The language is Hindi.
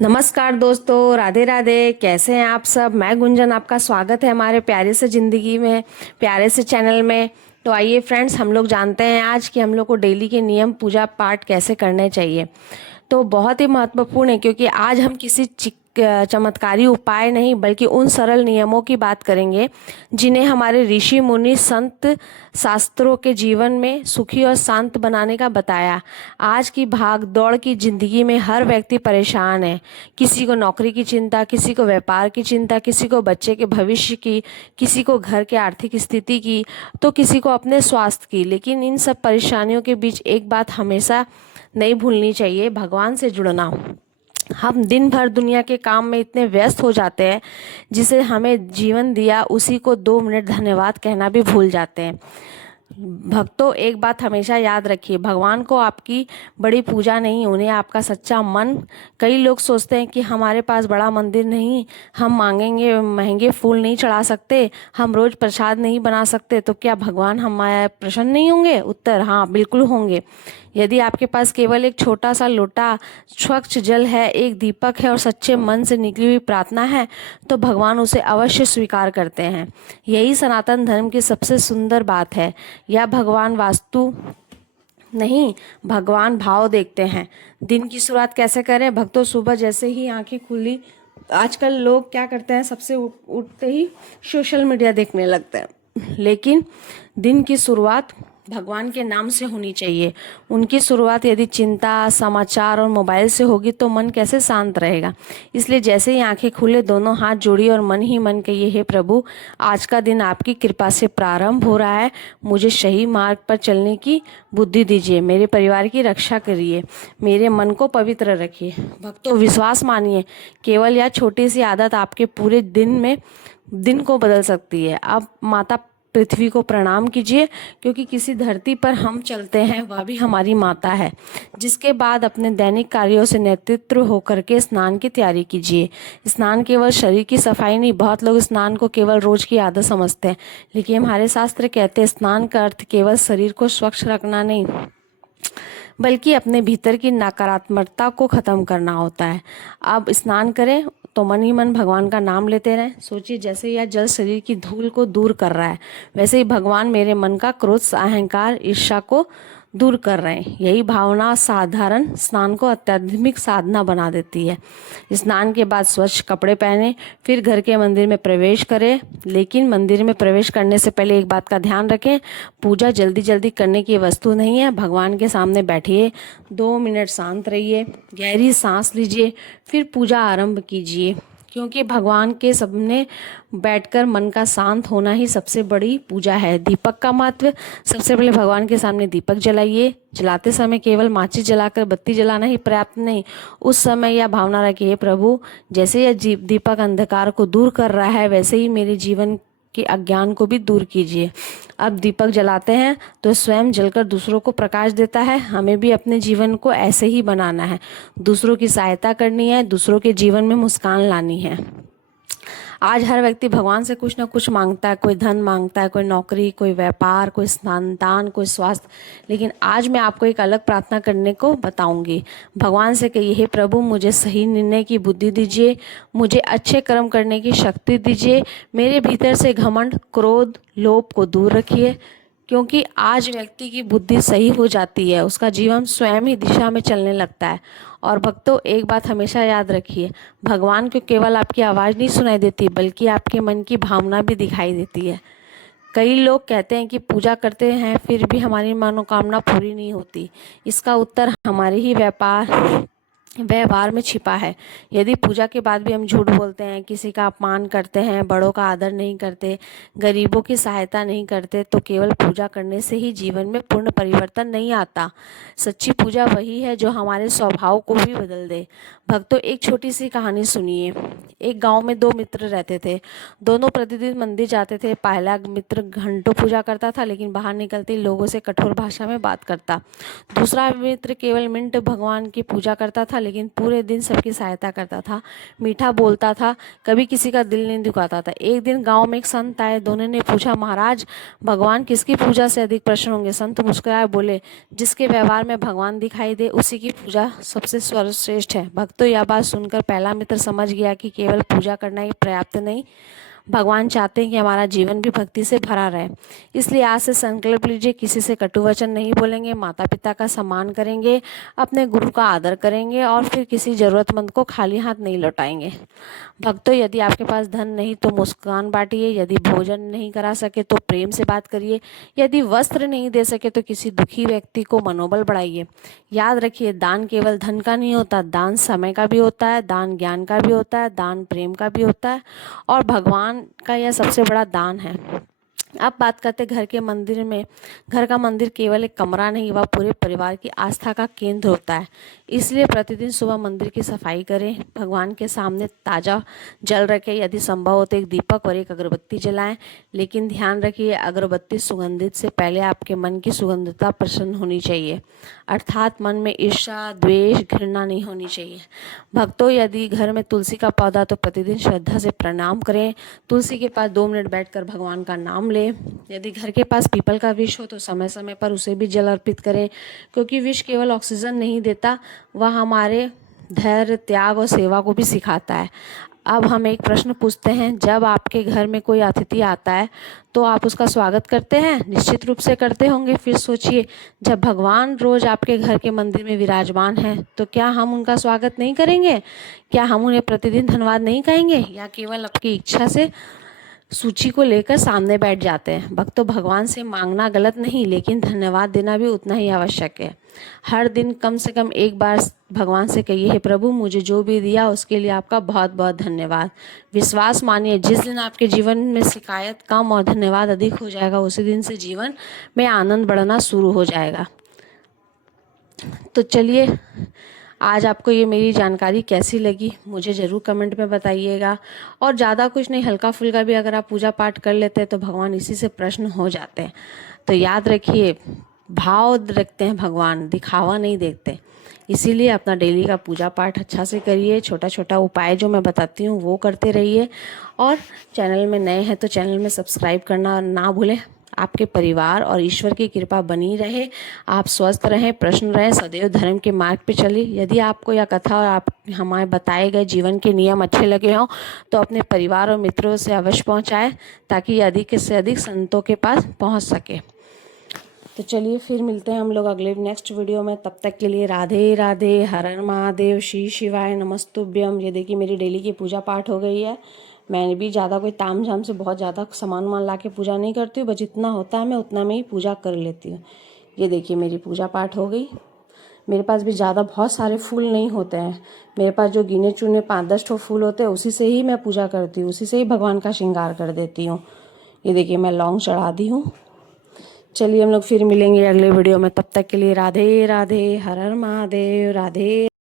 नमस्कार दोस्तों, राधे राधे। कैसे हैं आप सब? मैं गुंजन, आपका स्वागत है हमारे प्यारे से ज़िंदगी में, प्यारे से चैनल में। तो आइए फ्रेंड्स, हम लोग जानते हैं आज कि हम लोग को डेली के नियम पूजा पाठ कैसे करने चाहिए। तो बहुत ही महत्वपूर्ण है, क्योंकि आज हम किसी चमत्कारी उपाय नहीं बल्कि उन सरल नियमों की बात करेंगे जिन्हें हमारे ऋषि मुनि संत शास्त्रों के जीवन में सुखी और शांत बनाने का बताया। आज की भाग दौड़ की जिंदगी में हर व्यक्ति परेशान है। किसी को नौकरी की चिंता, किसी को व्यापार की चिंता, किसी को बच्चे के भविष्य की, किसी को घर के आर्थिक स्थिति की, तो किसी को अपने स्वास्थ्य की। लेकिन इन सब परेशानियों के बीच एक बात हमेशा नहीं भूलनी चाहिए: भगवान से जुड़ना। हम दिन भर दुनिया के काम में इतने व्यस्त हो जाते हैं, जिसे हमें जीवन दिया उसी को 2 मिनट धन्यवाद कहना भी भूल जाते हैं। भक्तों, एक बात हमेशा याद रखिए: भगवान को आपकी बड़ी पूजा नहीं, उन्हें आपका सच्चा मन। कई लोग सोचते हैं कि हमारे पास बड़ा मंदिर नहीं, हम मांगेंगे महंगे फूल नहीं चढ़ा सकते, हम रोज प्रसाद नहीं बना सकते, तो क्या भगवान हमारे प्रसन्न नहीं होंगे? उत्तर: हाँ, बिल्कुल होंगे। यदि आपके पास केवल एक छोटा सा लोटा स्वच्छ जल है, एक दीपक है और सच्चे मन से निकली हुई प्रार्थना है, तो भगवान उसे अवश्य स्वीकार करते हैं। यही सनातन धर्म की सबसे सुंदर बात है। यह भगवान वास्तु नहीं, भगवान भाव देखते हैं। दिन की शुरुआत कैसे करें? भक्तों, सुबह जैसे ही आंखें खुली, आजकल लोग क्या करते हैं, सबसे उठते ही सोशल मीडिया देखने लगते हैं। लेकिन दिन की शुरुआत भगवान के नाम से होनी चाहिए। उनकी शुरुआत यदि चिंता, समाचार और मोबाइल से होगी तो मन कैसे शांत रहेगा? इसलिए जैसे ही आंखें खुले, दोनों हाथ जोड़िए और मन ही मन कहिए: हे प्रभु, आज का दिन आपकी कृपा से प्रारंभ हो रहा है। मुझे सही मार्ग पर चलने की बुद्धि दीजिए, मेरे परिवार की रक्षा करिए, मेरे मन को पवित्र रखिए। भक्तों, विश्वास मानिए, केवल यह छोटी सी आदत आपके पूरे दिन को बदल सकती है। अब माता पृथ्वी को प्रणाम कीजिए, क्योंकि किसी धरती पर हम चलते हैं वह भी हमारी माता है। जिसके बाद अपने दैनिक कार्यों से नेतृत्व होकर के स्नान की तैयारी कीजिए। स्नान केवल शरीर की सफाई नहीं, बहुत लोग स्नान को केवल रोज की आदत समझते हैं, लेकिन हमारे शास्त्र कहते हैं स्नान का अर्थ केवल शरीर को स्वच्छ रखना नहीं, बल्कि अपने भीतर की नकारात्मकता को खत्म करना होता है। अब स्नान करें तो मन ही मन भगवान का नाम लेते रहें। सोचिए, जैसे यह जल शरीर की धूल को दूर कर रहा है, वैसे ही भगवान मेरे मन का क्रोध, अहंकार, ईर्ष्या को दूर कर रहे हैं। यही भावना साधारण स्नान को अत्याधुनिक साधना बना देती है। स्नान के बाद स्वच्छ कपड़े पहने, फिर घर के मंदिर में प्रवेश करें। लेकिन मंदिर में प्रवेश करने से पहले एक बात का ध्यान रखें: पूजा जल्दी जल्दी करने की वस्तु नहीं है। भगवान के सामने बैठिए, 2 मिनट शांत रहिए, गहरी सांस लीजिए, फिर पूजा आरंभ कीजिए। क्योंकि भगवान के सामने बैठकर मन का शांत होना ही सबसे बड़ी पूजा है। दीपक का महत्व: सबसे पहले भगवान के सामने दीपक जलाइए। जलाते समय केवल माचिस जलाकर बत्ती जलाना ही पर्याप्त नहीं। उस समय यह भावना रखिए: हे प्रभु, जैसे यह दीपक अंधकार को दूर कर रहा है, वैसे ही मेरे जीवन के अज्ञान को भी दूर कीजिए। अब दीपक जलाते हैं तो स्वयं जलकर दूसरों को प्रकाश देता है। हमें भी अपने जीवन को ऐसे ही बनाना है, दूसरों की सहायता करनी है, दूसरों के जीवन में मुस्कान लानी है। आज हर व्यक्ति भगवान से कुछ ना कुछ मांगता है। कोई धन मांगता है, कोई नौकरी, कोई व्यापार, कोई संतान, कोई स्वास्थ्य। लेकिन आज मैं आपको एक अलग प्रार्थना करने को बताऊंगी। भगवान से कहिए: हे प्रभु, मुझे सही निर्णय की बुद्धि दीजिए, मुझे अच्छे कर्म करने की शक्ति दीजिए, मेरे भीतर से घमंड, क्रोध, लोभ को दूर रखिए। क्योंकि आज व्यक्ति की बुद्धि सही हो जाती है, उसका जीवन स्वयं ही दिशा में चलने लगता है। और भक्तों, एक बात हमेशा याद रखिए: भगवान को केवल आपकी आवाज़ नहीं सुनाई देती, बल्कि आपके मन की भावना भी दिखाई देती है। कई लोग कहते हैं कि पूजा करते हैं फिर भी हमारी मनोकामना पूरी नहीं होती। इसका उत्तर हमारे ही व्यवहार में छिपा है। यदि पूजा के बाद भी हम झूठ बोलते हैं, किसी का अपमान करते हैं, बड़ों का आदर नहीं करते, गरीबों की सहायता नहीं करते, तो केवल पूजा करने से ही जीवन में पूर्ण परिवर्तन नहीं आता। सच्ची पूजा वही है जो हमारे स्वभाव को भी बदल दे। भक्तों, एक छोटी सी कहानी सुनिए। एक गांव में 2 मित्र रहते थे। दोनों प्रतिदिन मंदिर जाते थे। पहला मित्र घंटों पूजा करता था, लेकिन बाहर निकलते ही लोगों से कठोर भाषा में बात करता। दूसरा मित्र केवल मिनट भगवान की पूजा करता था, लेकिन पूरे दिन सबकी सहायता करता था, मीठा बोलता था, कभी किसी का दिल नहीं दुखाता था। एक दिन गांव में एक संत आए। दोनों ने पूछा, महाराज भगवान किसकी पूजा से अधिक प्रसन्न होंगे? संत मुस्कुराए बोले, जिसके व्यवहार में भगवान दिखाई दे उसी की पूजा सबसे सर्वश्रेष्ठ है। भक्तों, यह बात सुनकर पहला मित्र समझ गया कि केवल पूजा करना ही पर्याप्त नहीं, भगवान चाहते हैं कि हमारा जीवन भी भक्ति से भरा रहे। इसलिए आज से संकल्प लीजिए, किसी से कटु वचन नहीं बोलेंगे, माता पिता का सम्मान करेंगे, अपने गुरु का आदर करेंगे और फिर किसी जरूरतमंद को खाली हाथ नहीं लौटाएंगे। भक्तों, यदि आपके पास धन नहीं तो मुस्कान बांटिए, यदि भोजन नहीं करा सके तो प्रेम से बात करिए, यदि वस्त्र नहीं दे सके तो किसी दुखी व्यक्ति को मनोबल बढ़ाइए। याद रखिए, दान केवल धन का नहीं होता, दान समय का भी होता है, दान ज्ञान का भी होता है, दान प्रेम का भी होता है और भगवान का यह सबसे बड़ा दान है। अब बात करते घर के मंदिर में। घर का मंदिर केवल एक कमरा नहीं, वह पूरे परिवार की आस्था का केंद्र होता है। इसलिए प्रतिदिन सुबह मंदिर की सफाई करें, भगवान के सामने ताज़ा जल रखें, यदि संभव हो तो एक दीपक और एक अगरबत्ती जलाएं। लेकिन ध्यान रखिए, अगरबत्ती सुगंधित से पहले आपके मन की सुगंधता प्रसन्न होनी चाहिए, अर्थात मन में ईर्ष्या, द्वेष, घृणा नहीं होनी चाहिए। भक्तों, यदि घर में तुलसी का पौधा तो प्रतिदिन श्रद्धा से प्रणाम करें, तुलसी के पास 2 मिनट बैठकर भगवान का नाम लें। यदि घर के पास पीपल का वृक्ष हो तो समय समय पर उसे भी जल अर्पित करें, क्योंकि वृक्ष केवल ऑक्सीजन नहीं देता, वह हमारे धैर्य, त्याग और सेवा को भी सिखाता है। अब हम एक प्रश्न पूछते हैं, जब आपके घर में कोई अतिथि आता है तो आप उसका स्वागत करते हैं? निश्चित रूप से करते होंगे। फिर सोचिए, जब भगवान रोज आपके घर के मंदिर में विराजमान हैं तो क्या हम उनका स्वागत नहीं करेंगे? क्या हम उन्हें प्रतिदिन धन्यवाद नहीं कहेंगे, या केवल अपनी इच्छा से सूची को लेकर सामने बैठ जाते हैं? भक्तों, भगवान से मांगना गलत नहीं, लेकिन धन्यवाद देना भी उतना ही आवश्यक है। हर दिन कम से कम एक बार भगवान से कहिए, हे प्रभु, मुझे जो भी दिया उसके लिए आपका बहुत बहुत धन्यवाद। विश्वास मानिए, जिस दिन आपके जीवन में शिकायत कम और धन्यवाद अधिक हो जाएगा, उसी दिन से जीवन में आनंद बढ़ना शुरू हो जाएगा। तो चलिए, आज आपको ये मेरी जानकारी कैसी लगी मुझे ज़रूर कमेंट में बताइएगा। और ज़्यादा कुछ नहीं, हल्का फुल्का भी अगर आप पूजा पाठ कर लेते हैं तो भगवान इसी से प्रसन्न हो जाते हैं। तो याद रखिए, भाव रखते हैं भगवान, दिखावा नहीं देखते। इसीलिए अपना डेली का पूजा पाठ अच्छा से करिए, छोटा छोटा उपाय जो मैं बताती हूँ वो करते रहिए। और चैनल में नए हैं तो चैनल में सब्सक्राइब करना ना भूलें। आपके परिवार और ईश्वर की कृपा बनी रहे, आप स्वस्थ रहें, प्रसन्न रहें, सदैव धर्म के मार्ग पे चलिए। यदि आपको यह कथा और आप हमारे बताए गए जीवन के नियम अच्छे लगे हों तो अपने परिवार और मित्रों से अवश्य पहुंचाएं, ताकि अधिक से अधिक संतों के पास पहुंच सके। तो चलिए, फिर मिलते हैं हम लोग अगले नेक्स्ट वीडियो में। तब तक के लिए राधे राधे, हर हर महादेव, श्री शिवाय नमस्तुभ्यम। ये देखिए, मेरी डेली की पूजा पाठ हो गई है। मैंने भी ज़्यादा कोई ताम झाम से बहुत ज़्यादा सामान वामान ला के पूजा नहीं करती हूँ, बस जितना होता है मैं उतना में ही पूजा कर लेती हूँ। ये देखिए, मेरी पूजा पाठ हो गई। मेरे पास भी ज़्यादा बहुत सारे फूल नहीं होते हैं, मेरे पास जो गिने चुने 5-10 ठो फूल होते हैं उसी से ही मैं पूजा करती हूँ, उसी से ही भगवान का श्रृंगार कर देती हूँ। ये देखिए, मैं लौंग चढ़ा दी हूँ। चलिए, हम लोग फिर मिलेंगे अगले वीडियो में। तब तक के लिए राधे राधे, हर हर महादेव, राधे।